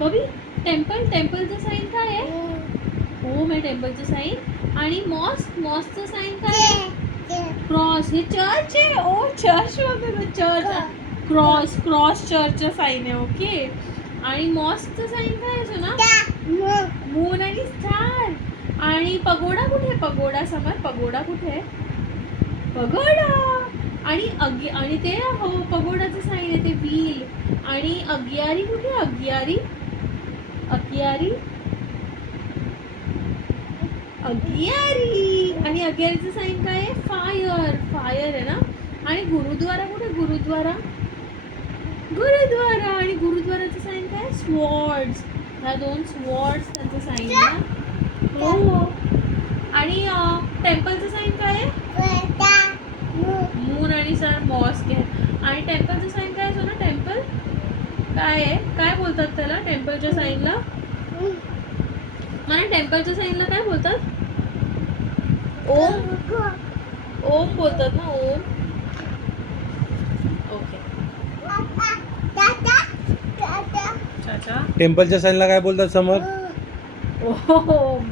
Bobby टेम्पलचं sine काय आहे? ओम आहे टेम्पलचं साईन. आणि मॉस्कचं साईन काय आहे? क्रॉस. हे चर्च आहे. ओ चर्च वगैरे चर्च क्रॉस चर्चचं साईन आहे. ओके. आणि मॉस्कचं साईन काय आहे ना? मून आणि स्टार. आणि पगोडा कुठे? पगोडा समर पगोडा कुठे आहे? पगोडा. आणि ते हो पगोडाचं साईन आहे ते व्हील. आणि अग्यारी कुठे? अग्यारी आणि अग्यारीचं साईन काय आहे? फायर आहे ना. आणि गुरुद्वारा कुठे? गुरुद्वारा आणि गुरुद्वाराचं साईन काय? स्वॉर्ड्स. ह्या 2 स्वॉर्ड्स त्यांचं साईन आहे. हो. आणि टेम्पलचं साईन काय आहे? मून आणि सन मॉस्क आहे. आणि टेम्पलचं साईन काय असतो ना? टेम्पल काय आहे? काय बोलतात त्याला टेम्पलच्या साईनला? मला टेम्पलच्या साईनला काय बोलतात? ओम बोलतात ना. ओम. ओके. टेम्पलच्या साईनला काय बोलतात समर? ओम.